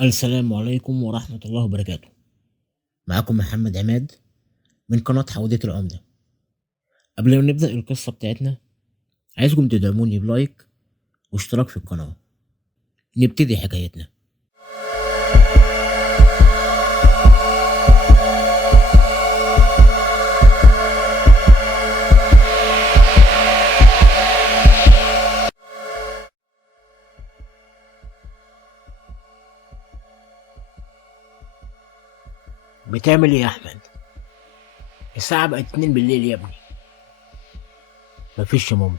السلام عليكم ورحمة الله وبركاته. معاكم محمد عماد من قناة حودة العمدة. قبل ما نبدأ القصة بتاعتنا، عايزكم تدعموني بلايك واشتراك في القناة. نبتدي حكايتنا. بتعمل ايه يا احمد؟ الساعة بقت 2 بالليل يا ابني. مفيش يا ماما،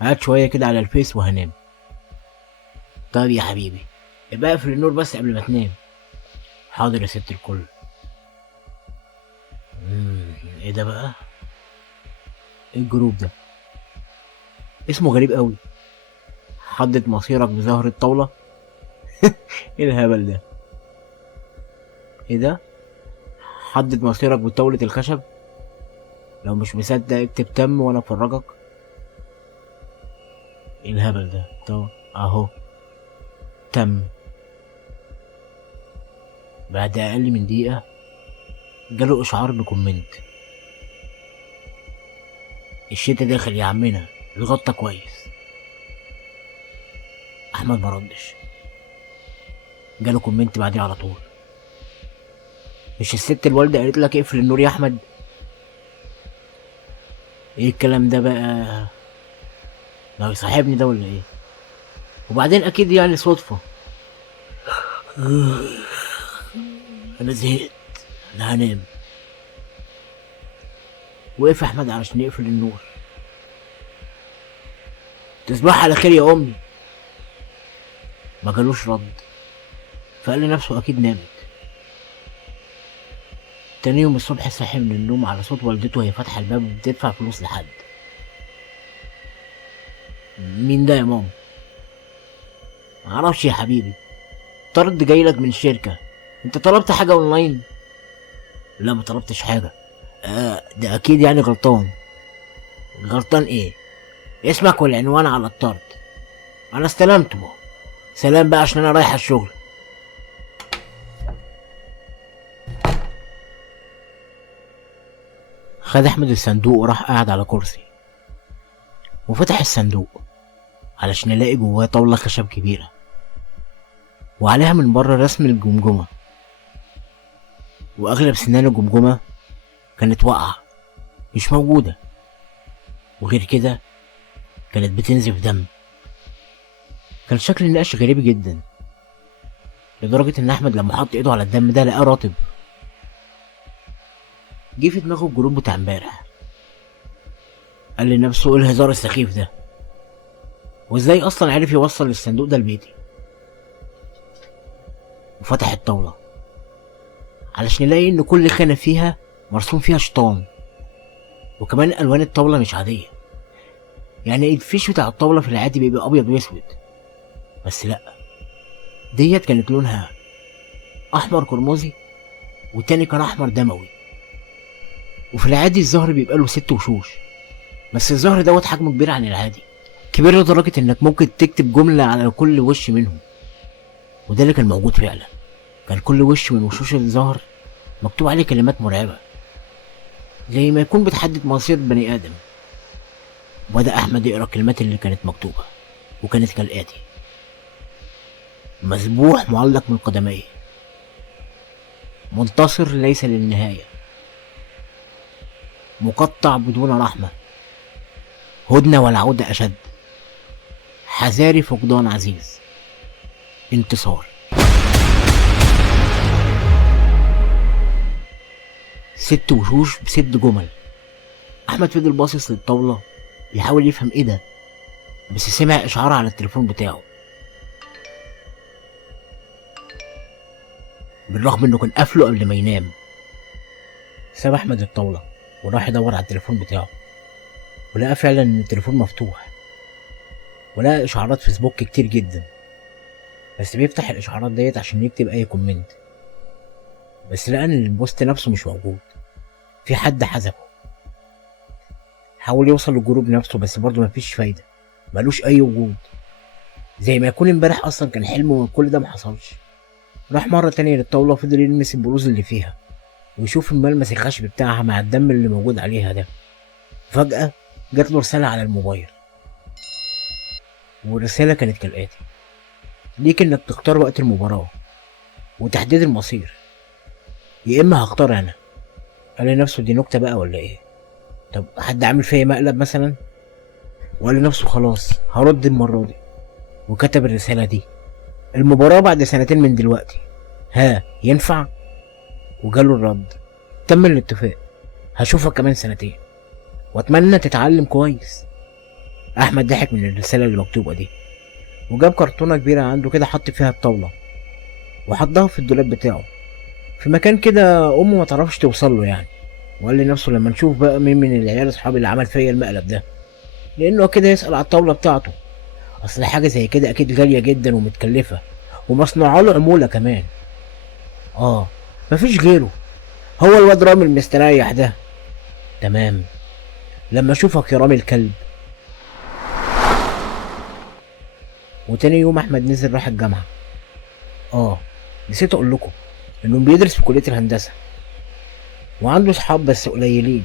قعدت شوية كده على الفيس وهنام. طيب يا حبيبي، ابقى اقفل النور بس قبل ما تنام. حاضر يا ست الكل. ايه ده بقى؟ ايه الجروب ده؟ اسمه غريب قوي. حدد مصيرك بزهر الطاولة. ايه الهبل ده؟ ايه ده؟ حدد مصيرك بطاولة الخشب. لو مش مصدق اكتب تم وانا افرجك. ايه الهبل ده؟ طب اهو تم. بعد اقل من دقيقة جاله اشعار بكومنت: الشتا داخل يا عمنا، الغطا كويس. احمد مردش. جاله كومنت بعديه على طول: مش الست الوالدة قالت لك اقفل النور يا احمد؟ ايه الكلام ده بقى؟ ده يصاحبني ده ولا ايه؟ وبعدين اكيد يعني صدفة. انا زهقت، انا هنام. وقف احمد علشان يقفل النور. تصبح على خير يا امي. ما جالوش رد، فقال لنفسه اكيد نامت. تاني يوم الصبح صحي من النوم على صوت والدته وهي فاتحه الباب وبتدفع فلوس لحد. مين ده يا ماما؟ معرفش يا حبيبي، طرد جايلك من الشركة. انت طلبت حاجة اونلاين؟ لا ما طلبتش حاجة. ده اكيد يعني غلطان. غلطان ايه؟ اسمك والعنوان على الطرد. انا استلمته. سلام بقى عشان انا رايح الشغل. خد احمد الصندوق وراح قاعد على كرسي وفتح الصندوق علشان يلاقي جواه طاولة خشب كبيرة وعليها من بره رسم الجمجمة، واغلب سنان الجمجمة كانت واقعة مش موجودة، وغير كده كانت بتنزف دم. كان شكل النقش غريب جدا، لدرجة ان احمد لما حط ايده على الدم ده لقاه رطب. جه في دماغه الجروب بتاع امبارح. قال لنفسه ايه الهزار السخيف ده؟ وازاي اصلا عرف يوصل الصندوق ده لبيتي؟ وفتح الطاولة علشان يلاقي ان كل خانة فيها مرسوم فيها شيطان، وكمان الوان الطاولة مش عادية. يعني الفيش بتاع الطاولة في العادي بيبقى ابيض واسود، بس لا، ديت كانت لونها احمر قرمزي، والتاني كان احمر دموي. وفي العادي الزهر بيبقى له 6 وشوش، بس الزهر دوت حجمه كبير عن العادي، كبير لدرجة انك ممكن تكتب جملة على كل وش منهم. وده اللي كان موجود فعلا. كان كل وش من وشوش الزهر مكتوب عليه كلمات مرعبة، زي ما يكون بتحدد مصير بني آدم. وبدأ أحمد يقرأ الكلمات اللي كانت مكتوبة، وكانت كالآتي: مذبوح معلق من قدميه، منتصر ليس للنهاية، مقطع بدون رحمة، هدنة والعودة أشد، حذاري فقدان عزيز، انتصار. 6 وشوش ب6 جمل. أحمد فضل باصص للطاولة يحاول يفهم ايه ده، بس سمع إشعار على التليفون بتاعه. بالرغم انه كان قافله قبل ما ينام. ساب احمد الطاولة وراح يدور على التليفون بتاعه، ولقى فعلا ان التليفون مفتوح، ولقى اشعارات فيسبوك كتير جدا. بس بيفتح الاشعارات ديت عشان يكتب اي كومنت، بس لقى ان البوست نفسه مش موجود، في حد حذفه. حاول يوصل للجروب نفسه بس برضه مفيش فايدة، ملوش اي وجود، زي ما يكون امبارح اصلا كان حلم وكل ده محصلش. راح مرة تانية للطاولة وفضل يلمس البروز اللي فيها ويشوف الملمس الخشب بتاعها مع الدم اللي موجود عليها ده. فجأة جات له رسالة على الموبايل، والرسالة كانت كالآتي: ليك إنك تختار وقت المباراة وتحديد المصير، يا إما هختار أنا. قال لنفسه دي نكتة بقى ولا إيه؟ طب حد عامل فيا مقلب مثلا؟ وقال لنفسه خلاص هرد المرة دي، وكتب الرسالة دي: المباراة بعد 2 سنين من دلوقتي، ها ينفع؟ وجاله الرد: تم الاتفاق، هشوفك كمان 2 سنين واتمنى تتعلم كويس. احمد ضحك من الرسالة اللي مكتوبة دي وجاب كرتونة كبيرة عنده كده حط فيها الطاولة وحطها في الدولاب بتاعه في مكان كده امه ما تعرفش توصل له يعني. وقال لنفسه لما نشوف بقى مين من العيال اصحابي اللي عمل فيا المقلب ده، لانه كده يسأل على الطاولة بتاعته، اصل حاجة زي كده اكيد غالية جدا ومتكلفة ومصنوعة له عمولة كمان. مفيش غيره، هو الواد رامي المستريح ده. تمام، لما اشوفك يا رامي الكلب. وتاني يوم احمد نزل راح الجامعة. نسيت اقول لكم انه بيدرس في كلية الهندسة وعنده صحاب بس قليلين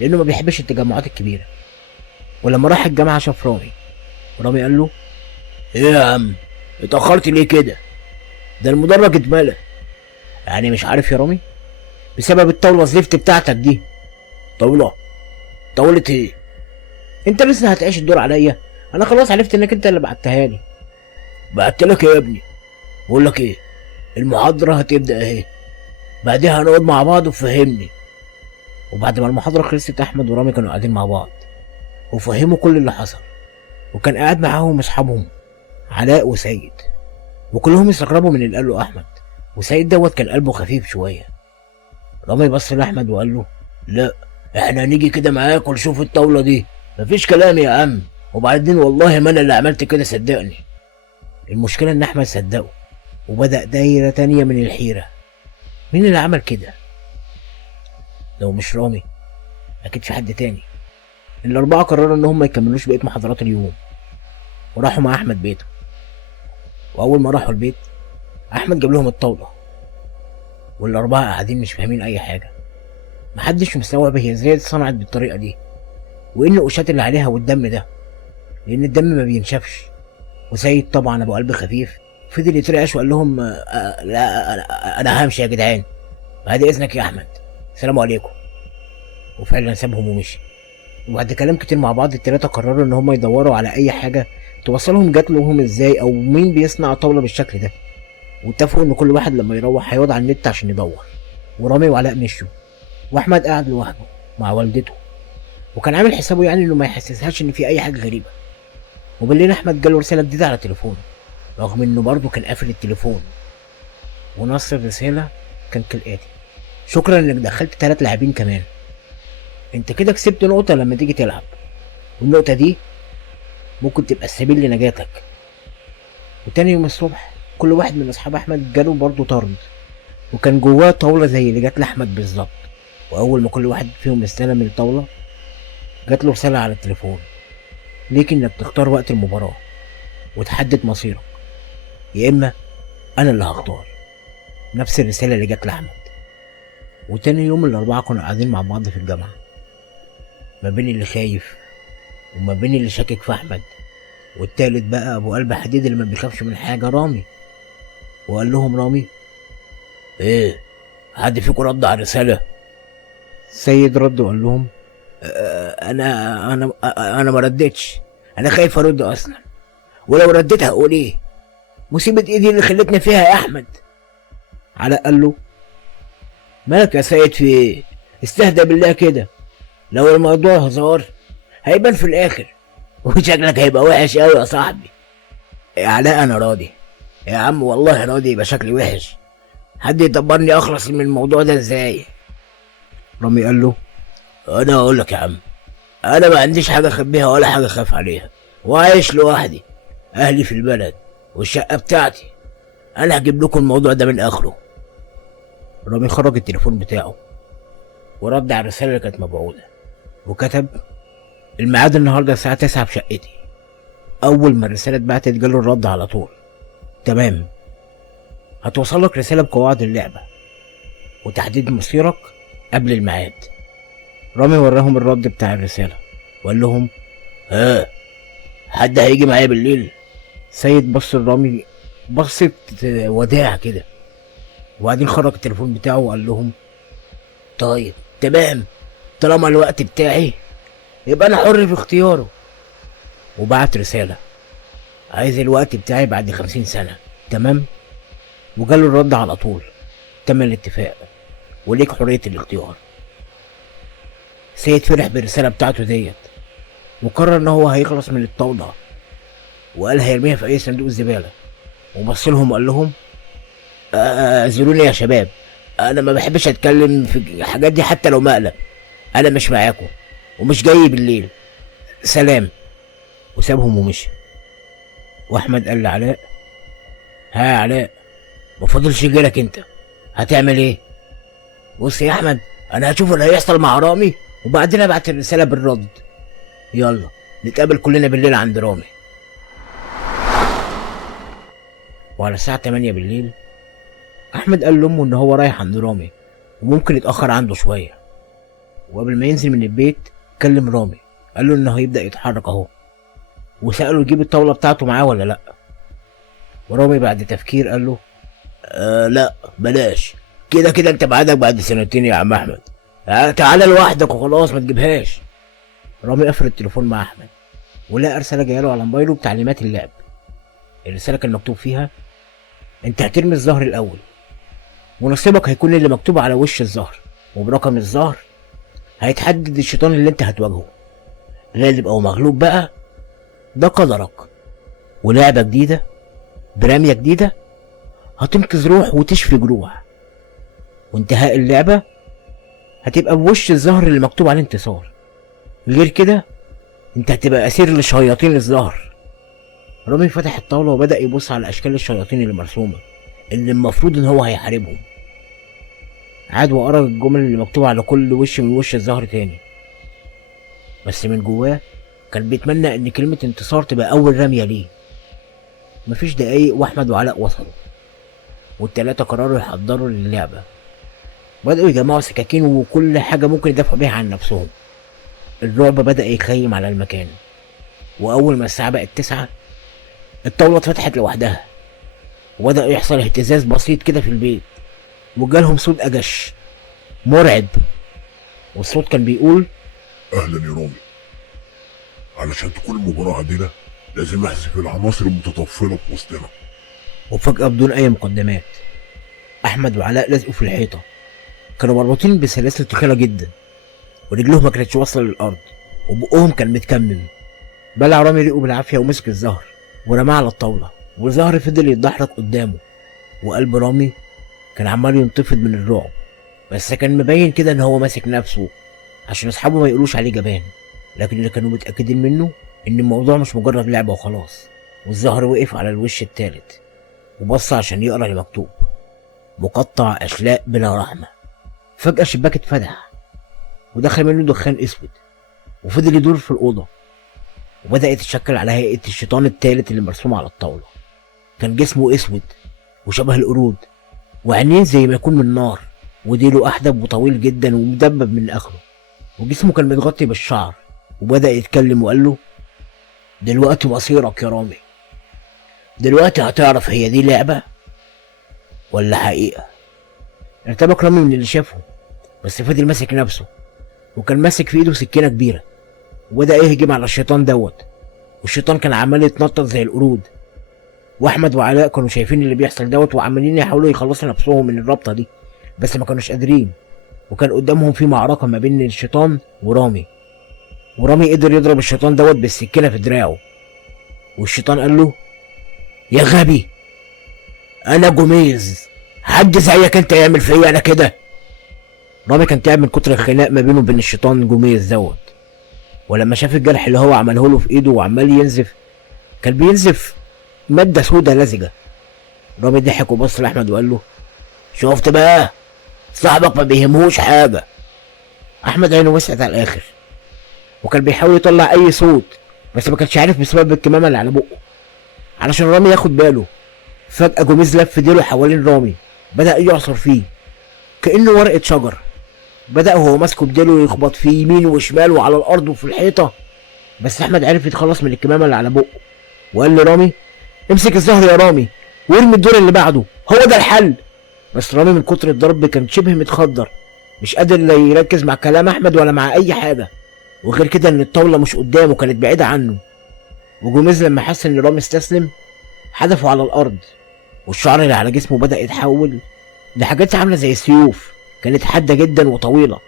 لانه ما بيحبش التجمعات الكبيرة. ولما راح الجامعة شاف رامي قال له: ايه يا عم اتأخرت ليه كده؟ ده المدرج اتملى. يعني مش عارف يا رامي؟ بسبب الطاولة الزفت بتاعتك دي. طاولة ايه؟ انت لسه هتعيش الدور عليا؟ انا خلاص عرفت انك انت اللي بعتها لي. بعتلك ايه يا ابني؟ بقول لك ايه، المحاضرة هتبدأ اهي، بعدها هنقعد مع بعض وفهمني. وبعد ما المحاضرة خلصت احمد ورامي كانوا قاعدين مع بعض وفهموا كل اللي حصل، وكان قاعد معاهم اصحابهم علاء وسيد، وكلهم استغربوا من اللي قاله احمد. وسيد دوت كان قلبه خفيف شوية. رامي بص لاحمد وقال له: لا، احنا هنيجي كده معاك ونشوف الطاولة دي، مفيش كلام يا عم، وبعدين والله ما انا اللي عملت كده صدقني. المشكلة ان احمد صدقه وبدأ دايرة تانية من الحيرة. مين اللي عمل كده؟ لو مش رامي اكيد في حد تاني. الاربعة قرروا ان هم ما يكملوش بقية محاضرات اليوم وراحوا مع احمد بيته. واول ما راحوا البيت احمد جاب لهم الطاولة، والاربعة قاعدين مش فاهمين اي حاجة. محدش مستوعب هي ازاي اتصنعت بالطريقة دي وايه النقوشات اللي عليها والدم ده، لان الدم ما بينشفش. وسيد طبعا ابو قلب خفيف فضل يترعش وقال لهم: لا انا همشي يا جدعان، بعد اذنك يا احمد، السلام عليكم. وفعلا سابهم ومشي. وبعد كلام كتير مع بعض التلاتة قرروا ان هم يدوروا على اي حاجة توصلهم جات لهم ازاي او مين بيصنع طاولة بالشكل ده. واتفقوا ان كل واحد لما يروح هيقعد على النت عشان يدور. ورامي وعلاء مشوا واحمد قاعد لوحده مع والدته، وكان عامل حسابه يعني انه ما يحسسهاش ان في اي حاجة غريبة. وبالليل احمد جاله رسالة جديدة على تليفونه رغم انه برضه كان قافل التليفون. ونص الرسالة كان كالآتي: شكرا انك دخلت 3 لاعبين كمان، انت كده كسبت نقطة لما تيجي تلعب، والنقطة دي ممكن تبقى السبيل لنجاتك. وتاني يوم الصبح كل واحد من اصحاب احمد جاله برضه طرد، وكان جواه طاولة زي اللي جات لاحمد بالظبط. واول ما كل واحد فيهم استلم الطاولة جات له رسالة على التليفون: ليك انك تختار وقت المباراة وتحدد مصيرك، يا اما انا اللي هختار. نفس الرسالة اللي جات لاحمد. وتاني يوم الاربعة كانوا قاعدين مع بعض في الجامعة، ما بين اللي خايف وما بين اللي شاكك في احمد، والتالت بقى ابو قلب حديد اللي ما بيخافش من حاجة، رامي. وقال لهم رامي: ايه، حد فيكم رد على الرسالة؟ سيد رد وقال لهم: انا ما ردتش، انا خايف ارد اصلا، ولو رديت هقول ايه؟ مصيبة ايدي اللي خلتني فيها يا احمد. علاء قال له: مالك يا سيد، في ايه؟ استهدى بالله كده، لو الموضوع هزار هيبان في الاخر وشكلك هيبقى وحش قوي يا صاحبي. يا علاء انا راضي يا عم، والله راضي يبقى شكلي وحش، حد يدبرني اخلص من الموضوع ده ازاي؟ رامي قال له: انا هقول لك يا عم، انا ما عنديش حاجه اخبيها ولا حاجه اخاف عليها، وعايش لوحدي، اهلي في البلد والشقه بتاعتي، انا هجيب لكم الموضوع ده من اخره. رامي خرج التليفون بتاعه ورد على الرساله اللي كانت مبعوثه وكتب: الميعاد النهارده الساعه 9 في شقتي. اول ما الرساله اتبعتت جاله الرد على طول: تمام، هتوصلك رسالة بقواعد اللعبة وتحديد مصيرك قبل الميعاد. رامي وراهم الرد بتاع الرسالة وقال لهم: ها، حد هيجي معايا بالليل؟ سيد بص لرامي بصت وداع كده، وبعدين خرج التليفون بتاعه وقال لهم: طيب تمام، طالما الوقت بتاعي يبقى انا حر في اختياره. وبعت رسالة: عايز الوقت بتاعي بعد 50 سنة، تمام؟ وجاله الرد على طول: تم الاتفاق وليك حرية الاختيار. سيد فرح بالرسالة بتاعته ديت، وقرر ان هو هيخلص من الطاولة، وقال هيرميها في اي صندوق زبالة. وبص لهم وقال لهم: اعذروني يا شباب، انا ما بحبش اتكلم في الحاجات دي حتى لو مقلب، انا مش معاكم ومش جاي بالليل، سلام. وسابهم ومشي. واحمد قال لعلاء: ها يا علاء، ما فاضلش غيرك انت، هتعمل ايه؟ بص يا احمد، انا هشوف اللي هيحصل مع رامي وبعدين ابعت الرساله بالرد. يلا نتقابل كلنا بالليل عند رامي. وعلى الساعه 8 بالليل احمد قال لامه ان هو رايح عند رامي وممكن يتاخر عنده شويه. وقبل ما ينزل من البيت كلم رامي، قال له انه هيبدا يتحرك اهو، وساله يجيب الطاوله بتاعته معاه ولا لا. ورامي بعد تفكير قال له: لا بلاش، كده كده انت بعدك بعد سنتين يا عم احمد، تعالى لوحدك وخلاص ما تجيبهاش. رامي قفل التليفون مع احمد ولقى رساله جايله على موبايله بتعليمات اللعب. الرساله كان مكتوب فيها: انت هترمي الزهر الاول، ونصيبك هيكون اللي مكتوب على وش الزهر، وبرقم الزهر هيتحدد الشيطان اللي انت هتواجهه، غالب او مغلوب بقى ده قدرك. ولعبه جديده برميه جديده هتنقذ روح وتشفي جروح، وانتهاء اللعبه هتبقى بوش الزهر اللي مكتوب عليه انتصار، غير كده انت هتبقى اسير لشياطين الزهر. رامي فتح الطاوله وبدا يبص على اشكال الشياطين اللي مرسومه اللي المفروض ان هو هيحاربهم. عاد وقرا الجمل اللي مكتوبه على كل وش من وش الزهر تاني، بس من جواه كان بيتمنى ان كلمه انتصار تبقى اول رميه ليه. مفيش دقايق واحمد وعلاء وصلوا، والتلاته قرروا يحضروا للعبه. بدأوا يجمعوا سكاكين وكل حاجة ممكن يدافعوا بيها عن نفسهم. الرعب بدأ يخيم على المكان، وأول ما الساعة بقت 9 الطاولة اتفتحت لوحدها، وبدأ يحصل اهتزاز بسيط كده في البيت، وجالهم صوت أجش مرعب، والصوت كان بيقول: أهلا يا رامي، علشان تكون المباراة عندنا لازم نحذف العناصر المتطفلة في وسطنا. وفجأة بدون أي مقدمات أحمد وعلاء لزقوا في الحيطة، كانوا مربوطين بسلاسل تخينة جدا، ورجلهم ما كانتش واصلة للأرض، وبقهم كان متكمم. بلع رامي ريقه بالعافية ومسك الزهر ورماه على الطاولة، والزهر فضل يتدحرج قدامه، وقلب رامي كان عمال ينتفض من الرعب، بس كان مبين كده ان هو ماسك نفسه عشان اصحابه ما يقولوش عليه جبان. لكن اللي كانوا متأكدين منه ان الموضوع مش مجرد لعبة وخلاص. والزهر وقف على الوش التالت وبص عشان يقرا اللي مكتوب: مقطع اشلاء بلا رحمة. فجأة الشباك اتفتح ودخل منه دخان اسود، وفضل يدور في الأوضة، وبدأ يتشكل على هيئة الشيطان التالت اللي مرسوم على الطاولة. كان جسمه اسود وشبه القرود، وعينيه زي ما يكون من نار، وديله أحدب وطويل جدا ومدبب من آخره، وجسمه كان متغطي بالشعر. وبدأ يتكلم وقال له: دلوقتي مصيرك يا رامي، دلوقتي هتعرف هي دي لعبة ولا حقيقة. ارتبك رامي من اللي شافه، بس فضل ماسك نفسه، وكان ماسك في ايده سكينة كبيرة، وبدأ يهجم على الشيطان دوت. والشيطان كان عمال يتنطط زي القرود. واحمد وعلاء كانوا شايفين اللي بيحصل دوت وعمالين يحاولوا يخلصوا نفسهم من الرابطة دي، بس ما كانوش قادرين. وكان قدامهم في معركة ما بين الشيطان ورامي، ورامي قدر يضرب الشيطان دوت بالسكينة في دراعه. والشيطان قال له: يا غبي، انا جوميز، حد زيك انت يعمل فيا انا كده؟ رامي كان تعب من كتر الخناق ما بينه وبين الشيطان جوميز دوت، ولما شاف الجرح اللي هو عمله له في ايده وعمال ينزف، كان بينزف مادة سودة لزجة. رامي ضحك وبص لأحمد وقال له: شفت بقى، صاحبك ما بيهمهوش حاجة. أحمد عينه وسعت على الآخر، وكان بيحاول يطلع أي صوت، بس ما كانش عارف بسبب الكمامة اللي على بقه. علشان رامي ياخد باله فجأة جوميز لف ديله حوالين رامي، بدأ يعصر فيه كأنه ورقة شجر. بدأ هو ماسكه بديله يخبط فيه يمين وشمال وعلى الأرض وفي الحيطة، بس أحمد عرف يتخلص من الكمامة اللي على بقه وقال لرامي: امسك الزهر يا رامي وارمي الدور اللي بعده، هو ده الحل. بس رامي من كتر الضرب كان شبه متخدر، مش قادر لا يركز مع كلام أحمد ولا مع أي حاجة، وغير كده إن الطاولة مش قدامه كانت بعيدة عنه. وجوميز لما حس إن رامي استسلم حدفه على الأرض، والشعر اللي على جسمه بدأ يتحول لحاجات عاملة زي السيوف، كانت حادة جدا وطويلة،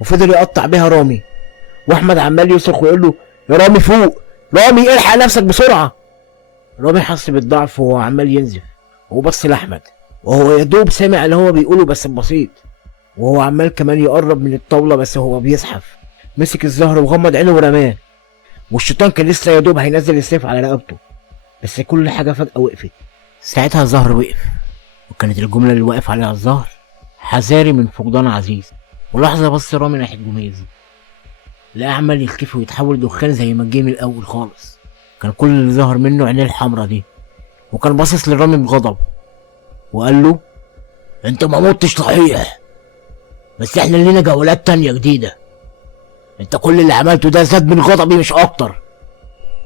وفضل يقطع بيها رامي. واحمد عمال يصرخ ويقول له: يا رامي فوق، رامي الحق نفسك بسرعة. رامي حس بالضعف وهو عمال ينزف، وبص لأحمد وهو يدوب سامع اللي هو بيقوله بس بسيط، وهو عمال كمان يقرب من الطاولة بس هو بيزحف. مسك الزهر وغمض عينه ورماه، والشيطان كان لسه يدوب هينزل السيف على رقبته، بس كل حاجة فجأة وقفت. ساعتها الزهر وقف، وكانت الجملة اللي واقف عليها الزهر: حذاري من فقدان عزيز. ولحظة بص رامي ناحية جوميز، لقى عمال يختفي ويتحول دخان زي ما جه من الأول خالص. كان كل اللي ظهر منه عينيه الحمرا دي، وكان باصص لرامي بغضب وقال له: انت ما متش صحيح، بس احنا لينا جولات تانية جديدة، انت كل اللي عملته ده زاد من غضبي مش اكتر.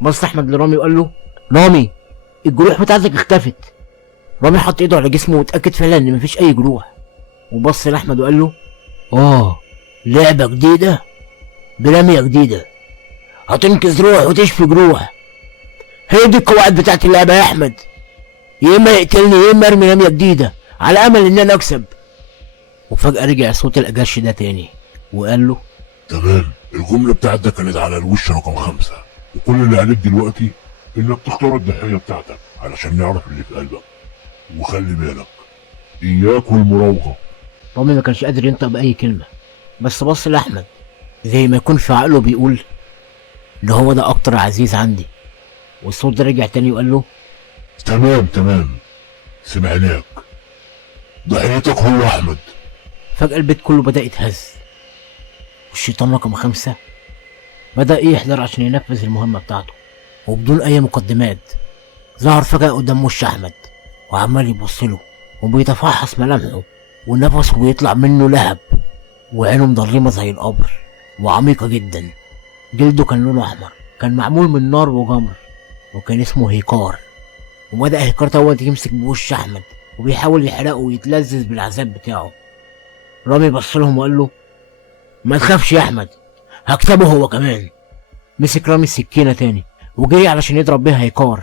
بص احمد لرامي وقال له: رامي الجروح بتاعتك اختفت. رامي حط ايده على جسمه واتأكد فعلا ان مفيش اي جروح، وبص لاحمد وقال له: لعبة جديدة برمية جديدة هتنقذ روح وتشفي جروح، هي دي القواعد بتاعت اللعبة يا احمد، يا اما يقتلني يا اما ارمي رمية جديدة على امل ان انا اكسب. وفجأة رجع صوت الأجش ده تاني وقال له: تمام، الجملة بتاعت ده كانت على الوش رقم 5، وكل اللي عليك دلوقتي انك تختار الضحية بتاعتك علشان نعرف اللي في قلبك، وخلي بالك اياك والمراوغة. رامي ما كانش قادر ينطق بأي كلمة، بس بص لأحمد زي ما يكون في عقله بيقول إن هو ده أكتر عزيز عندي. والصوت ده رجع تاني وقال له: تمام سمعناك، ضحيتك هو احمد. فجأة البيت كله بدأ يتهز، والشيطان رقم 5 بدأ يحضر عشان ينفذ المهمة بتاعته. وبدون أي مقدمات ظهر فجأة قدام وش أحمد وعمال يبصله وبيتفحص ملامحه، ونفسه بيطلع منه لهب، وعينه مضلمة زي القبر وعميقة جدا. جلده كان لونه أحمر، كان معمول من نار وجمر، وكان اسمه هيكار. وبدأ هيكار دوت يمسك بوش أحمد وبيحاول يحرقه ويتلذذ بالعذاب بتاعه. رامي بصلهم وقال له: ما تخافش يا أحمد، هكسبه هو كمان. مسك رامي السكينة تاني وجري علشان يضرب بيها هيكار،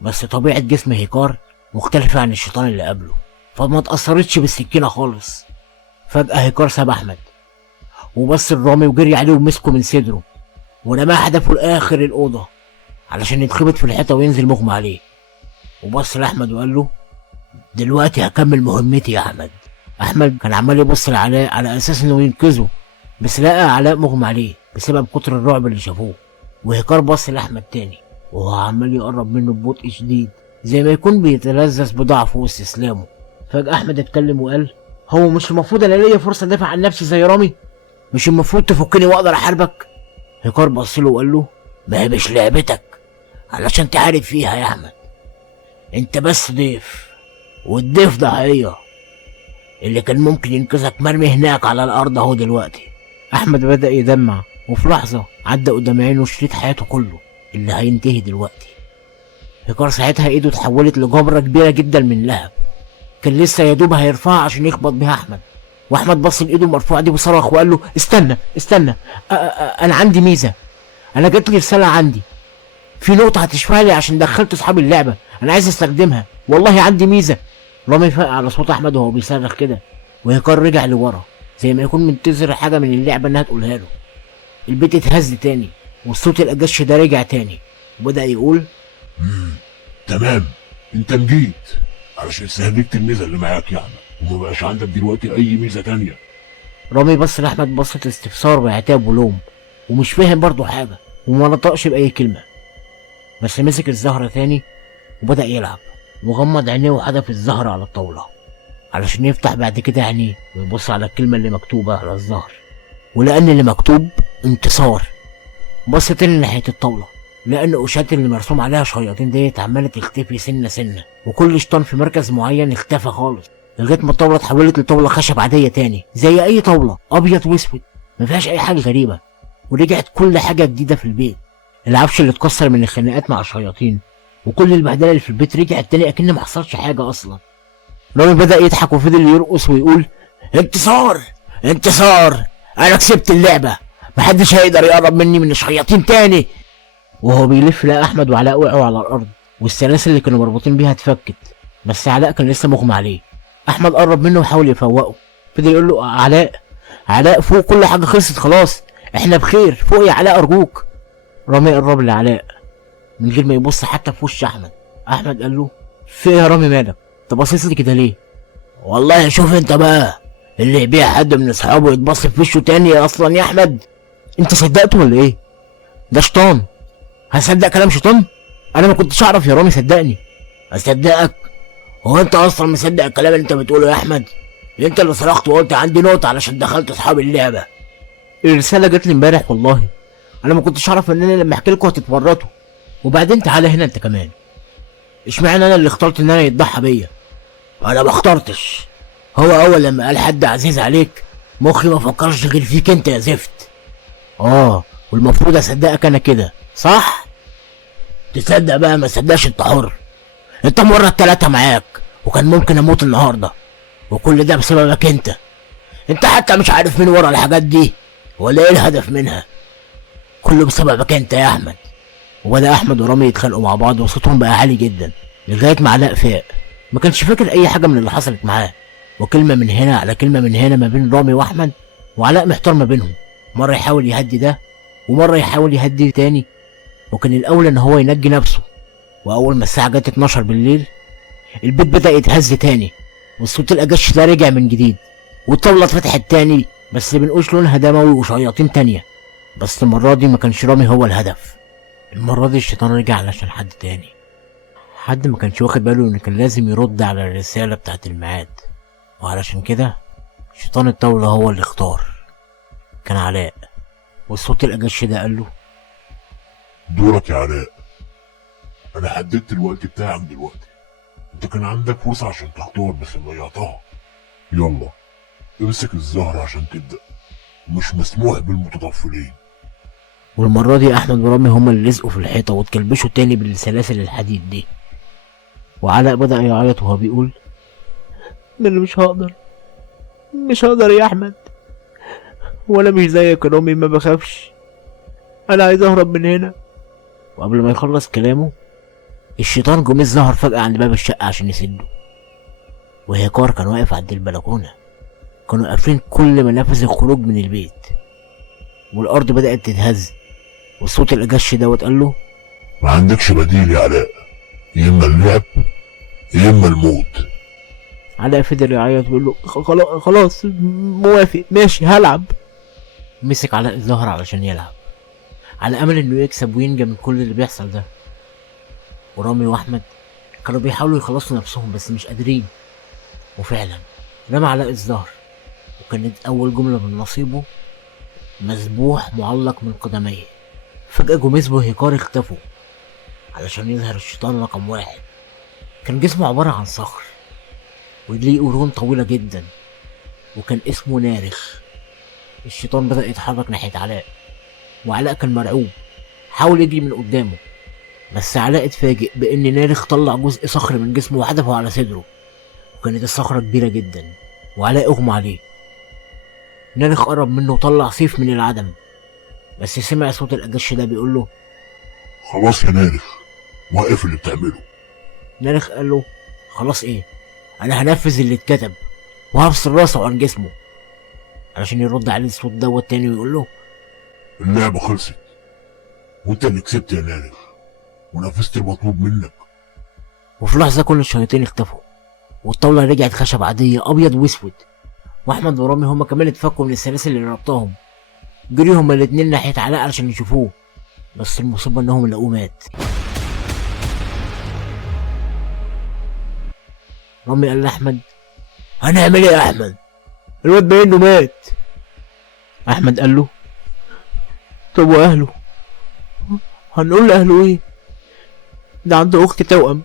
بس طبيعة جسم هيكار مختلفة عن الشيطان اللي قبله، فما اتأثرتش بالسكينة خالص. فجأة هيكار ساب أحمد وبص لرامي وجري عليه ومسكه من صدره ورماه هدفه لآخر الأوضة علشان يتخبط في الحيطة وينزل مغمى عليه. وبص لأحمد وقال له: دلوقتي هكمل مهمتي يا أحمد. أحمد كان عمال يبص لعلاء على أساس إنه ينقذه، بس لقى علاء مغمى عليه بسبب كتر الرعب اللي شافوه. وهيكار بص لأحمد تاني وهو عمال يقرب منه ببطء شديد زي ما يكون بيتلذذ بضعفه واستسلامه. فجأة أحمد اتكلم وقال: هو مش المفروض أنا ليا فرصة أدافع عن نفسي زي رامي؟ مش المفروض تفكني وأقدر أحاربك؟ هيكار بص له وقال له: ما هي مش لعبتك علشان تحارب فيها يا أحمد، أنت بس ضيف، والضيف ضحية، اللي كان ممكن ينقذك مرمي هناك على الأرض أهو دلوقتي. أحمد بدأ يدمع، وفي لحظة عدى قدام عينه شريط حياته كله اللي هينتهي دلوقتي. هيكار ساعتها ايده اتحولت لجمرة كبيرة جدا من لهب، كان لسه يدوب هيرفعها عشان يخبط بيها أحمد. وأحمد بص لإيده المرفوعة دي وصرخ وقال له: استنى أنا عندي ميزة، أنا جاتلي رسالة عندي، في نقطة هتشفع لي عشان دخلت أصحاب اللعبة، أنا عايز أستخدمها، والله عندي ميزة. رامي فاق على صوت أحمد وهو بيصرخ كده، وهيكار رجع لورا زي ما يكون منتظر حاجة من اللعبة إنها تقولها له. البيت اتهز تاني، والصوت الأجش ده رجع تاني وبدأ يقول: تمام، انت نجيت علشان استهلكت الميزة اللي معاك يا احمد، ومبقاش عندك دلوقتي اي ميزة تانية. رامي بص لأحمد بصة استفسار وعتاب ولوم، ومش فاهم برضه حاجة وما نطقش بأي كلمة، بس مسك الزهرة تاني وبدأ يلعب وغمض عينيه وحدف الزهرة على الطاولة علشان يفتح بعد كده عينيه ويبص على الكلمة اللي مكتوبة على الزهر، ولأن اللي مكتوب انتصار. بص تاني ناحية الطاولة لان قشات اللي مرسوم عليها شياطين ديت عماله تختفي سنه سنه، وكل شيطان في مركز معين اختفى خالص، لغايه ما الطاوله اتحولت لطاوله خشب عاديه تاني زي اي طاوله، ابيض واسود ما فيهاش اي حاجه غريبه. ورجعت كل حاجه جديده في البيت، العفش اللي اتكسر من الخناقات مع الشياطين وكل البهدله اللي في البيت رجعت تاني اكن ما حصلش حاجه اصلا. رامي بدا يضحك وفضل يرقص ويقول انتصار انتصار، انا كسبت اللعبه، محدش هيقدر يقرب مني من الشياطين تاني. وهو بيلف لقى احمد وعلاء وقعوا على الارض والسلاسل اللي كانوا مربوطين بيها اتفكت، بس علاء كان لسه مغمى عليه. احمد قرب منه وحاول يفوقه، فضل يقول له علاء فوق، كل حاجه خلصت خلاص، احنا بخير، فوق يا علاء ارجوك. رامي قرب لعلاء من غير ما يبص حتى في وش احمد. احمد قال له في ايه يا رامي مالك؟ انت باصص لي كده ليه؟ والله شوف انت بقى، اللي يبيع حد من اصحابه يتبص في وشه تاني اصلا يا احمد. انت صدقته ولا ايه؟ ده شيطان، هصدق كلام شيطان؟ انا ما كنتش اعرف يا رامي، صدقني. اصدقك؟ هو انت اصلا مصدق الكلام اللي انت بتقوله يا احمد؟ انت اللي صرخت وقلت عندي نقطه علشان دخلت اصحاب اللعبه. الرساله جات لي امبارح والله، انا ما كنتش اعرف ان انا لما احكي لكم هتتورطوا. وبعدين تعالى هنا انت كمان، اشمعنى انا اللي اخترت ان انا يتضحى بيا؟ انا ما اخترتش، هو اول لما قال حد عزيز عليك مخي ما فكرش غير فيك انت يا زفت. والمفروض اصدقك انا كده صح؟ تصدق بقى ما تصدقش انت حر. انت مرة التلاتة معاك وكان ممكن اموت النهارده، وكل ده بسببك انت. انت حتى مش عارف مين ورا الحاجات دي ولا ايه الهدف منها، كله بسببك انت يا احمد. وبدا احمد ورامي يتخانقوا مع بعض وصوتهم بقى عالي جدا، لغايه ما علاء فاق، ما كانش فاكر اي حاجه من اللي حصلت معاه، وكلمه من هنا على كلمه من هنا ما بين رامي واحمد، وعلاء محتار ما بينهم، مره يحاول يهدي ده ومره يحاول يهدي تاني، وكان الاولى ان هو ينجي نفسه. واول ما الساعه جت 12 بالليل البيت بدا يتهز تاني، والصوت الأجش ده رجع من جديد، والطاوله اتفتحت تاني بس بنقوش لونها دموي وشياطين تانيه. بس المره دي ما كانش رامي هو الهدف، المره دي الشيطان رجع علشان حد تاني، حد ما كانش واخد باله ان كان لازم يرد على الرساله بتاعت الميعاد، وعلشان كده شيطان الطاوله هو اللي اختار، كان علاء. والصوت الأجش ده قال له دورك يا علاء، انا حددت الوقت بتاعك دلوقتي، انت كان عندك فرصة عشان تختار بس ضيعتها. يلا امسك الزهر عشان تبدأ، مش مسموح بالمتطفلين. والمرة دي أحمد ورامي هما اللي لزقوا في الحيطة واتكلبشوا تاني بالسلاسل الحديد دي. وعلاء بدأ يعيط وهو بيقول أنا مش هقدر يا أحمد، وأنا مش زيك يا رامي، ما بخافش، أنا عايز أهرب من هنا. وقبل ما يخلص كلامه الشيطان جوميز ظهر فجأة عند باب الشقة عشان يسده، وهيكار كان واقف عند البلكونة، كانوا قافلين كل منافذ الخروج من البيت، والأرض بدأت تتهز، والصوت الأجش دوت قال له ما عندكش بديل يا علاء، يا اما اللعب يا اما الموت. علاء فضل يعيط ويقول له خلاص موافق ماشي هلعب. مسك علاء الظهر علشان يلعب على امل انه يكسب وينجى من كل اللي بيحصل ده. ورامي واحمد كانوا بيحاولوا يخلصوا نفسهم بس مش قادرين، وفعلا رمى علاء الظهر، وكانت اول جمله من نصيبه مذبوح معلق من قدميه. فجأة جوميز وهيكار اختفوا علشان يظهر الشيطان رقم واحد. كان جسمه عبارة عن صخر وليه قرون طويلة جدا، وكان اسمه نارخ. الشيطان بدأ يتحرك ناحية علاء، وعلاء كان مرعوب، حاول يجري من قدامه، بس علاء اتفاجئ بان نارخ طلع جزء صخر من جسمه وحدفه على صدره، وكانت الصخرة كبيرة جدا، وعلاء اغمى عليه. نارخ قرب منه وطلع سيف من العدم، بس سمع صوت الأجش ده بيقول له خلاص يا نارخ، واقف اللي بتعمله. نارخ قال له خلاص ايه، انا هنفذ اللي اتكتب وهفصل راسه عن جسمه، علشان يرد عليه الصوت دوت تاني ويقول له اللعبة خلصت وانت اللي كسبت يا نارخ، ونفذت المطلوب منك. وفي لحظة كل الشياطين اختفوا، والطاولة رجعت خشب عادية أبيض وأسود، وأحمد ورامي هما كمان اتفكوا من السلاسل اللي ربطاهم، جري هما الاتنين ناحية علاء علشان يشوفوه، بس المصيبة إنهم لقوه مات. رامي قال لأحمد هنعمل إيه يا أحمد؟ الواد باين إنه مات. أحمد قال له طب وأهله؟ هنقول لاهله ايه؟ ده عنده اخت توأم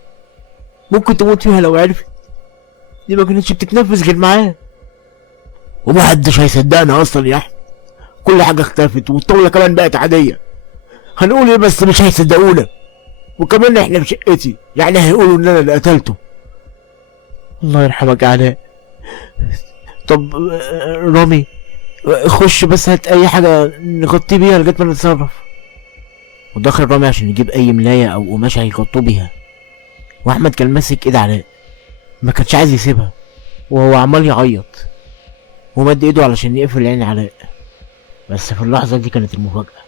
ممكن تموت فيها لو عرفت. دي ما كانتش بتتنفس غير معاه. ومحدش هيصدقنا اصلا يا احمد، كل حاجه اختفت والطاوله كمان بقت عاديه. هنقول ايه بس مش هيصدقونا، وكمان احنا في شقتي، يعني هيقولوا ان انا اللي قتلته. الله يرحمك يا علاء. طب رامي، خش بس هات اي حاجه نغطيه بيها لغايه ما نتصرف. ودخل رامي عشان يجيب اي ملايه او قماشه هيغطوه بيها، واحمد كان ماسك ايد علاء ما كانش عايز يسيبها، وهو عمال يعيط ومد ايده علشان يقفل عين علاء. بس في اللحظه دي كانت المفاجاه،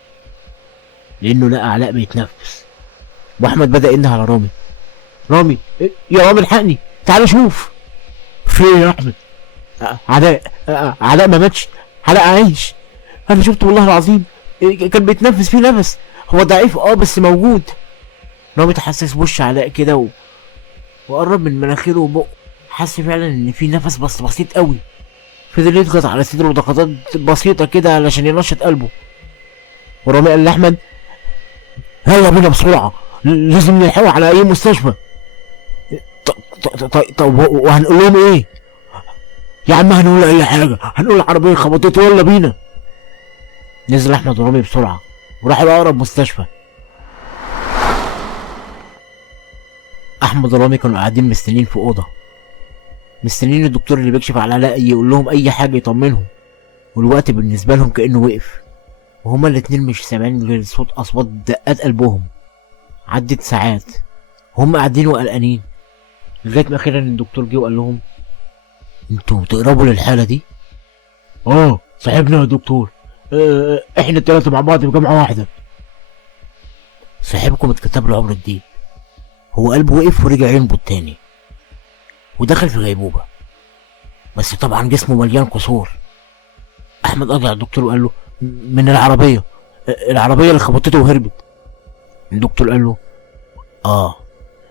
لانه لقى علاء بيتنفس، واحمد بدا ينده على رامي. رامي يا رامي الحقني، تعال شوف. في ايه يا احمد؟ علاء، علاء ما ماتش، علاء عايش. انا شفته والله العظيم، كان بيتنفس فيه نفس، هو ضعيف بس موجود. رامي تحسس بوش علاء كده وقرب من مناخيره وبقه، حس فعلا ان في نفس بس بسيط قوي. فضل يضغط على صدره ضغطات بسيطه كده علشان ينشط قلبه. ورامي قال لاحمد: يلا بينا بسرعه، لازم نلحقه على اي مستشفى. طب وهنقول لهم ايه؟ يا عم هنقول اي حاجه، هنقول العربيه خبطته، يلا بينا. نزل احمد ورامي بسرعه وراحوا لاقرب مستشفى. احمد ورامي كانوا قاعدين مستنيين في اوضه، مستنيين الدكتور اللي بيكشف على علاء يقول لهم اي حاجه يطمنهم. والوقت بالنسبه لهم كانه وقف، وهما الاتنين مش سامعين غير صوت اصوات دقات قلبهم. عدت ساعات وهم قاعدين وقلقانين، لغايه ما اخيرا الدكتور جه وقال لهم: انتوا تقربوا للحاله دي؟ صاحبنا يا دكتور، احنا التلاته مع بعض في جامعه واحده. صاحبكم اتكتب له عمر الدين، هو قلبه وقف ورجع ينبض تاني ودخل في غيبوبه، بس طبعا جسمه مليان كسور. احمد قضى على الدكتور وقال له: من العربيه اللي خبطته وهربت. الدكتور قال له: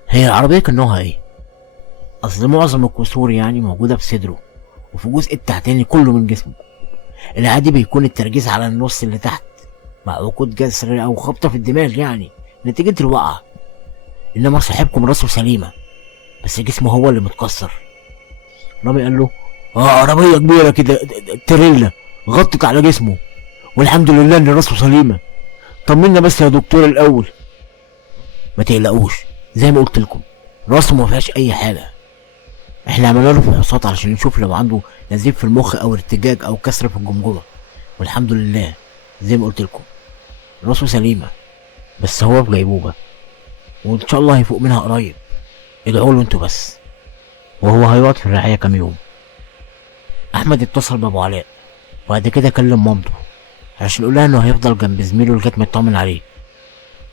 هي العربيه كان نوعها ايه؟ اصل معظم الكسور يعني موجوده في صدره وفي الجزء التحتاني كله من جسمه. العادي بيكون التركيز على النص اللي تحت مع وجود جسر او خبطه في الدماغ يعني نتيجه الوقعه، انما صاحبكم راسه سليمه بس جسمه هو اللي متكسر. رامي قال له: عربيه كبيره كده تريلا غطت على جسمه، والحمد لله ان راسه سليمه. طمنا بس يا دكتور الاول. ما تقلقوش، زي ما قلت لكم راسه ما فيهاش اي حاجه، احنا عملنا له فحوصات علشان نشوف لو عنده نزيف في المخ او ارتجاج او كسر في الجمجمه، والحمد لله زي ما قلت لكم راسه سليمه، بس هو في غيبوبه وان شاء الله هيفوق منها قريب. ادعوا له انتوا بس، وهو هيقعد في الرعايه كام يوم. احمد اتصل بابو علاء وبعد كده كلم مامته علشان يقول لها انه هيفضل جنب زميله لغايه ما يطمن عليه.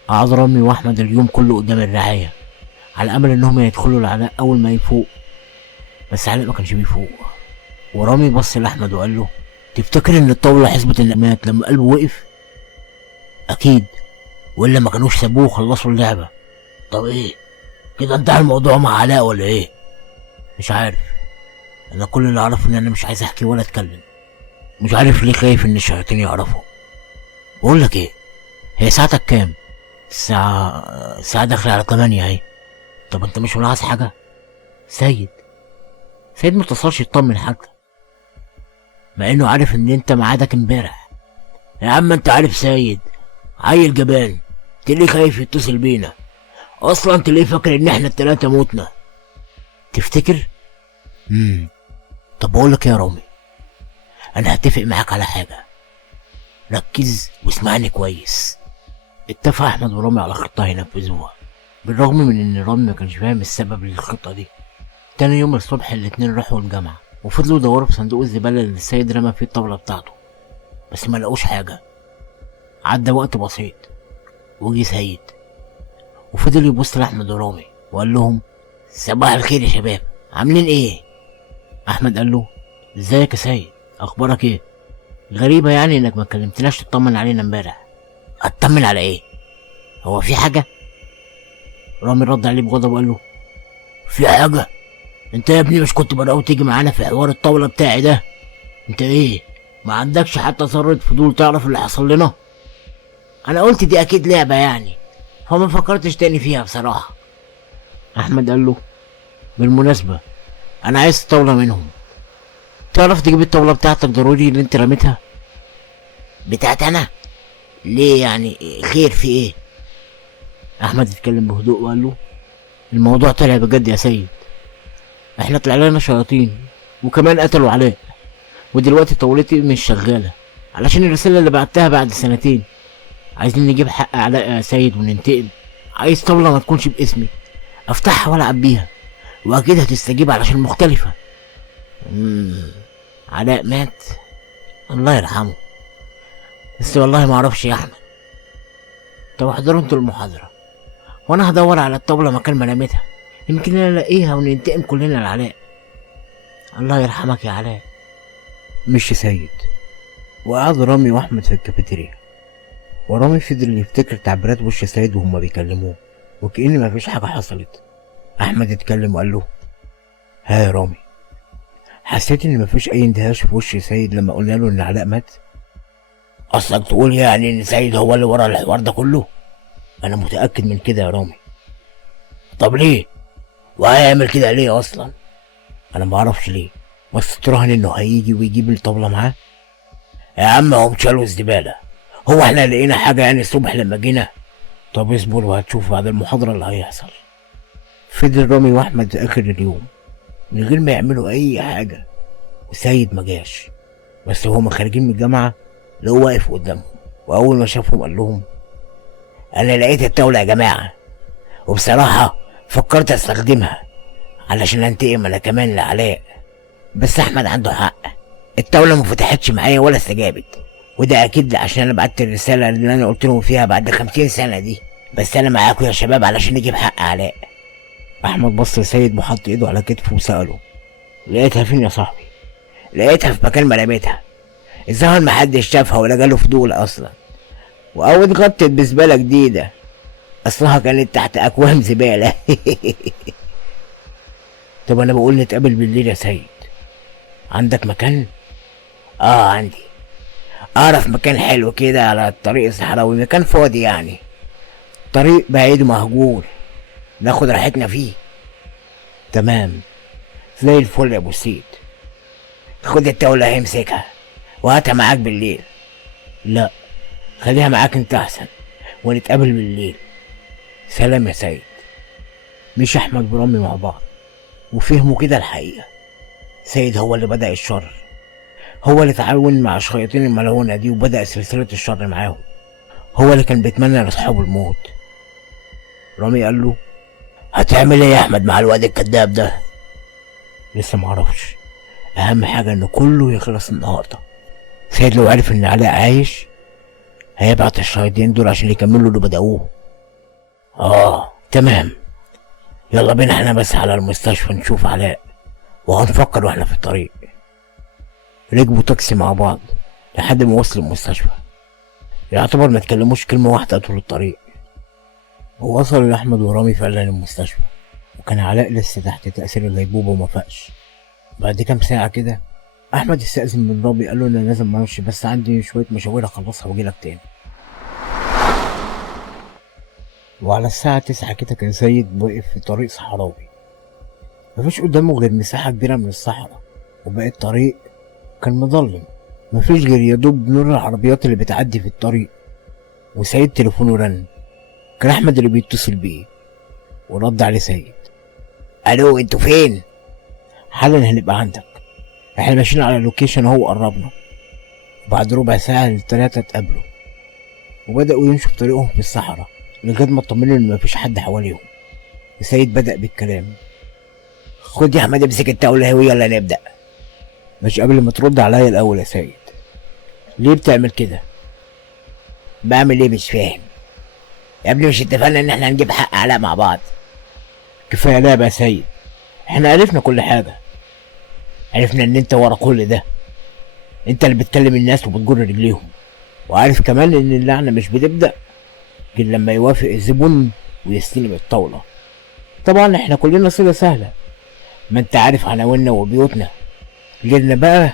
قعد رامي واحمد اليوم كله قدام الرعايه على امل انهم يدخلوا لعلاء اول ما يفوق، بس علاء ما كانش بيفوق. ورامي بص لاحمد وقال له: تفتكر ان الطاوله حسبت ان مات لما قلبه وقف؟ اكيد، والا ما كانوش سابوه وخلصوا اللعبه. طب ايه كده، انتهى الموضوع مع علاء ولا ايه؟ مش عارف، انا كل اللي اعرفه ان انا مش عايز احكي ولا اتكلم، مش عارف ليه خايف ان الشياطين يعرفوا. بقول لك ايه، هي ساعتك كام؟ الساعه داخله على 8 اهي. طب انت مش ملاحظ حاجه؟ سيد متصلش يطمن حتى، مع انه عارف ان انت ميعادك امبارح. يا عم انت عارف سيد عيل جبان، تلاقيه خايف يتصل بينا، اصلا تلاقيه فاكر ان احنا التلاته موتنا. تفتكر؟ طب بقولك يا رامي، انا هتفق معاك على حاجه، ركز واسمعني كويس. اتفق احمد ورامي على خطه هينفذوها، بالرغم من ان رامي ما كانش فاهم السبب للخطه دي. تاني يوم الصبح الاتنين راحوا الجامعه وفضلوا يدوروا في صندوق الزباله اللي السيد رمى فيه الطاوله بتاعته، بس ما لقوش حاجه. عدى وقت بسيط وجي سيد وفضل يبص لاحمد ورامي وقال لهم: صباح الخير يا شباب، عاملين ايه؟ احمد قال له: ازيك يا سيد، اخبارك ايه؟ غريبه يعني انك ما كلمتناش تطمن علينا امبارح. اطمن على ايه؟ هو في حاجه؟ رامي رد عليه بغضب وقال له: في حاجه؟ انت يا ابني مش كنت بدأت تيجي معانا في حوار الطاوله بتاعي ده؟ انت ايه ما عندكش حتى ذره فضول تعرف اللي حصل لنا؟ انا قلت دي اكيد لعبه يعني، فما فكرتش تاني فيها بصراحة. احمد قال له بالمناسبة انا عايز طاولة منهم، تعرف تجيب الطاولة بتاعتك ضروري اللي انت رميتها؟ بتاعت انا؟ ليه يعني، خير في ايه؟ احمد اتكلم بهدوء وقال له الموضوع طلع بجد يا سيد، احنا طلع لنا شياطين وكمان قتلوا علاء، ودلوقتي طاولتي مش شغالة علشان الرسالة اللي بعتها بعد سنتين. عايزين نجيب حق علاء يا سيد وننتقم. عايز طاولة ما تكونش باسمي افتحها والعب بيها، واكيد هتستجيب علشان مختلفة. علاء مات، الله يرحمه. بس والله ما اعرفش يا احمد. طب احضروا انتوا المحاضرة وانا هدور على الطاولة مكان ما رميتها، يمكن انا الاقيها وننتقم كلنا لعلاء. الله يرحمك يا علاء. مشي سيد وقعد رامي واحمد في الكافيتيريا، ورامي فضل يفتكر تعبيرات وش سيد وهما بيكلموه وكأن مفيش حاجة حصلت. احمد اتكلم وقال له ها يا رامي، حسيت ان مفيش اي اندهاش في وش سيد لما قلنا له ان علاء مات؟ قصدك تقول يعني ان سيد هو اللي ورا الحوار ده كله؟ انا متأكد من كده يا رامي. طب ليه؟ وهيعمل كده ليه اصلا؟ انا معرفش ليه، بس تراهن انه هيجي ويجيب الطاولة معاه. يا عم هم شالوا الزبالة، هو احنا لقينا حاجة يعني الصبح لما جينا؟ طب اصبر وهتشوف بعد المحاضرة اللي هيحصل. فضل رامي واحمد اخر اليوم من غير ما يعملوا اي حاجة، وسيد ما جاش. بس هما خارجين من الجامعة لقوه واقف قدامهم، واول ما شافهم قال لهم انا لقيت الطاولة يا جماعة، وبصراحة فكرت استخدمها علشان انتقم انا كمان لعلاء، بس احمد عنده حق، الطاولة ما فتحتش معايا ولا استجابت، وده اكيد عشان انا بعت الرسالة اللي انا قلت لهم فيها بعد 50 سنة دي. بس انا معاكم يا شباب علشان نجيب حق علاء. احمد بص لسيد وحط ايده على كتفه وسأله لقيتها فين يا صاحبي؟ لقيتها في مكان ما رميتها، الظاهر محدش شافها ولا جاله فضول اصلا، او اتغطت بزبالة جديدة، اصلها كانت تحت اكوام زبالة. طب انا بقول نتقابل بالليل يا سيد، عندك مكان؟ عندي، اعرف مكان حلو كده على الطريق الصحراوي، مكان فاضي يعني، طريق بعيد ومهجور، ناخد راحتنا فيه. تمام زي الفل يا ابو السيد. خد الطاولة امسكها وهاتها معاك بالليل. لا خليها معاك انت احسن، ونتقابل بالليل. سلام يا سيد. مش احمد ورامي مع بعض وفهموا كده الحقيقة، سيد هو اللي بدأ الشر، هو اللي تعاون مع الشياطين الملعونة دي وبدأ سلسلة الشر معاهم، هو اللي كان بيتمنى لاصحابه الموت. رامي قال له هتعمل ايه يا احمد مع الواد الكداب ده؟ لسه معرفش، اهم حاجة ان كله يخلص النهاردة. سيد لو عرف ان علاء عايش هيبعت الشياطين دول عشان يكملوا اللي بدأوه. تمام، يلا بينا احنا بس على المستشفى نشوف علاء، وهنفكر واحنا في الطريق. ركبوا تاكسي مع بعض لحد ما وصلوا المستشفى، يعتبر ما تكلموش كلمة واحدة طول الطريق. ووصلوا لأحمد ورامي فعلا المستشفى، وكان علاء لسه تحت تأثير الغيبوبة وما فاقش. بعد كام ساعة كده أحمد استأذن من رامي، قال له أنا لازم أمشي بس عندي شوية مشاوير أخلصها وأجيلك تاني. وعلى الساعة 9 كده كان سيد واقف في طريق صحراوي، مفيش قدامه غير مساحة كبيرة من الصحراء، وباقي الطريق كان مظلم، مفيش غير يدوب نور العربيات اللي بتعدي في الطريق. وسيد تليفونه رن، كان أحمد اللي بيتصل بيه، ورد عليه سيد. ألو انتوا فين؟ حالا هنبقى عندك، احنا ماشيين على اللوكيشن اهو قربنا. بعد ربع ساعة التلاتة اتقابلوا وبدأوا يمشوا في طريقهم في الصحراء لغاية ما اطمنوا ان مفيش حد حواليهم. وسيد بدأ بالكلام. خد يا احمد امسك الطاولة ويلا نبدأ. مش قبل ما ترد عليا الاول يا سيد، ليه بتعمل كده؟ بعمل ايه مش فاهم يا ابني؟ مش اتفقنا ان احنا هنجيب حق علاء مع بعض؟ كفاية لعبة يا سيد، احنا عرفنا كل حاجة، عرفنا ان انت ورا كل ده، انت اللي بتكلم الناس وبتجر رجليهم، وعارف كمان ان اللعنة مش بتبدأ غير لما يوافق الزبون ويستلم الطاولة. طبعا احنا كلنا صيغة سهلة، ما انت عارف عناويننا وبيوتنا، غيرنا بقى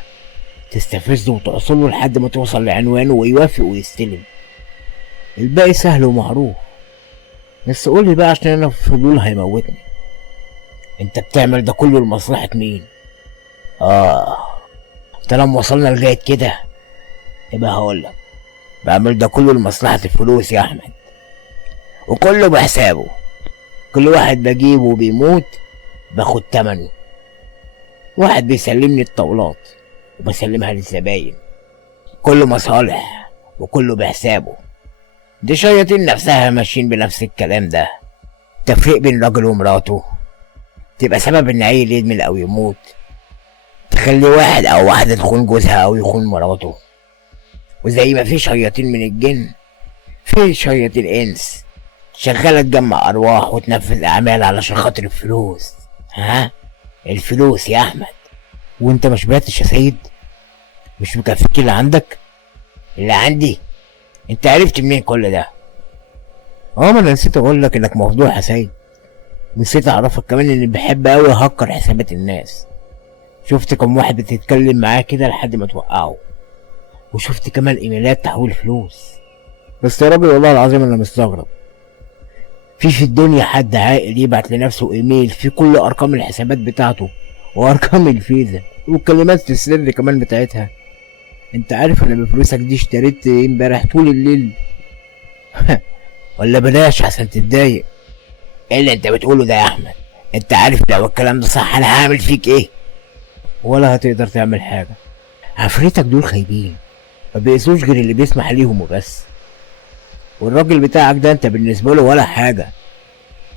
تستفزه وتوصله لحد ما توصل لعنوانه ويوافق ويستلم، الباقي سهل ومعروف. بس قولي بقى عشان انا الفضول هيموتني، انت بتعمل ده كله لمصلحة مين؟ اه، طالما وصلنا لغاية كده يبقى هقولك، بعمل ده كله لمصلحة الفلوس يا احمد، وكله بحسابه. كل واحد بجيبه وبيموت باخد تمنه. واحد بيسلمني الطاولات وبسلمها للزباين، كله مصالح وكله بحسابه. دي شياطين نفسها ماشيين بنفس الكلام ده، تفريق بين راجل ومراته، تبقى سبب ان عيل يدمن او يموت، تخلي واحد او واحدة تخون جوزها او يخون مراته. وزي ما في شياطين من الجن، في شياطين انس شغالة تجمع ارواح وتنفذ اعمال علشان خاطر الفلوس. ها، الفلوس يا احمد. وانت مش بعتش يا سيد؟ مش مكفيك اللي عندك؟ اللي عندي؟ انت عرفت منين كل ده؟ ما انا نسيت اقول لك انك مفضوح يا سيد. نسيت اعرفك كمان اني بحب اوي اهكر حسابات الناس. شفت كم واحد بتتكلم معاه كده لحد ما توقعه، وشفت كمان ايميلات تحويل فلوس. بس يا راجل والله العظيم انا مستغرب، في الدنيا حد عاقل يبعت لنفسه ايميل فيه كل ارقام الحسابات بتاعته وارقام الفيزا والكلمات السر كمان بتاعتها؟ انت عارف انا بفلوسك دي اشتريت ايه امبارح طول الليل؟ ولا بلاش عشان تتضايق. ايه اللي انت بتقوله ده يا احمد؟ انت عارف لو الكلام ده صح انا هعمل فيك ايه؟ ولا هتقدر تعمل حاجه. عفريتك دول خايبين، ما بيقيسوش غير اللي بيسمح ليهم وبس. والراجل بتاعك ده انت بالنسبه له ولا حاجه،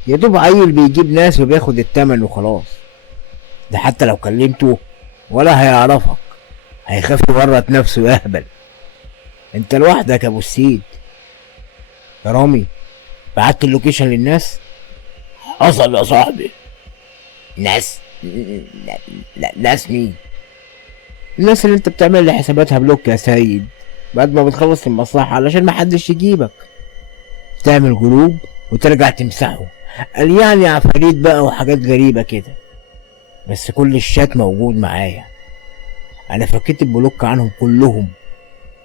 يا دوب عيل بيجيب ناس وبياخد التمن وخلاص. ده حتى لو كلمته ولا هيعرفك، هيخاف يورط نفسه يهبل. انت لوحدك يا ابو السيد. يا رامي، بعت اللوكيشن للناس؟ حصل يا صاحبي. ناس؟ ناس مين؟ الناس اللي انت بتعمل لي حساباتها بلوك يا سيد بعد ما بتخلص المصلحة علشان محدش يجيبك. تعمل جروب وترجع تمسحه، قال يعني عفاريت بقى وحاجات غريبة كده. بس كل الشات موجود معايا، انا فكيت البلوك عنهم كلهم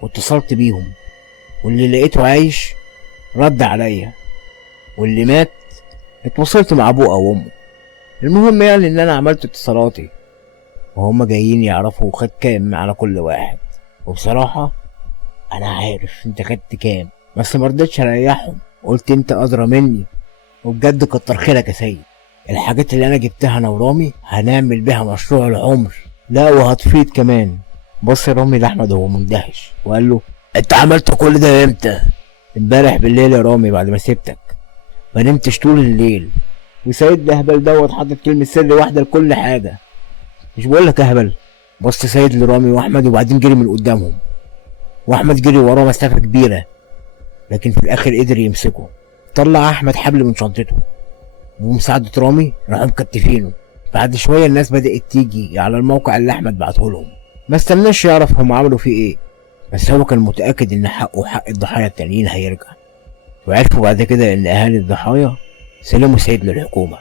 واتصلت بيهم، واللي لقيته عايش رد عليا، واللي مات اتواصلت مع ابوه او امه. المهم يعني ان انا عملت اتصالاتي وهم جايين يعرفوا خد كام على كل واحد. وبصراحة انا عارف انت خدت كام، بس مرضتش اريحهم، قلت انت ادرى مني. وبجد كتر خيرك يا سيد، الحاجات اللي انا جبتها انا ورامي هنعمل بيها مشروع العمر، لا وهتفيد كمان. بص رامي لاحمد وهو مندهش وقال له انت عملت كل ده امتى؟ امبارح بالليل يا رامي بعد ما سبتك، ما نمتش طول الليل. وسيد الاهبل دوت حاطط كلمة سر واحدة لكل حاجة. مش بقولك اهبل؟ بص سيد لرامي واحمد وبعدين جري من قدامهم، واحمد جري وراه مسافة كبيرة، لكن في الاخر قدر يمسكه. طلع احمد حبل من شنطته وبمساعدة رامي راحوا مكتفينه. بعد شوية الناس بدأت تيجي على الموقع اللي احمد بعته لهم، ما استناش يعرف هم عملوا فيه ايه، بس هو كان متأكد ان حقه وحق الضحايا التانيين هيرجع. وعرفوا بعد كده ان اهالي الضحايا سلموا سيد للحكومة.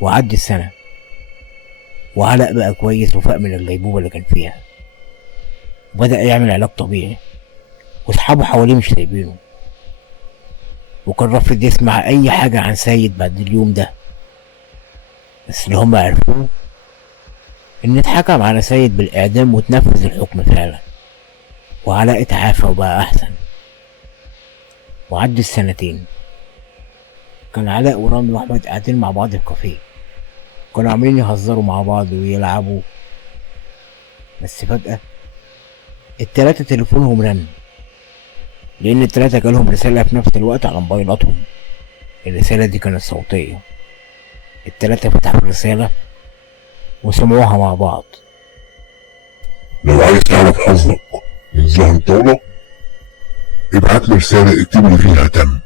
وعدي السنة وعلق بقى كويس وفاق من الغيبوبة اللي كان فيها، وبدأ يعمل علاج طبيعي، واصحابه حواليه مش سايبينه، وكان رافض يسمع اي حاجة عن سيد بعد اليوم ده. بس اللي هم عرفوه ان اتحكم على سيد بالاعدام وتنفذ الحكم فعلا، وعلاء اتعافى وبقى احسن. وعدوا السنتين، كان علاء ورامي واحمد قاعدين مع بعض في كافيه، كانوا عاملين يهزروا مع بعض ويلعبوا. بس فجأة التلاتة تليفونهم رن، لأن التلاتة جالهم رسالة في نفس الوقت على موبايلاتهم. الرسالة دي كانت صوتية. التلاتة فتحوا الرسالة وسمعوها مع بعض. لو عايز تعرف حظك من زهر الطاولة ابعت لي رسالة اكتب لي فيها تم.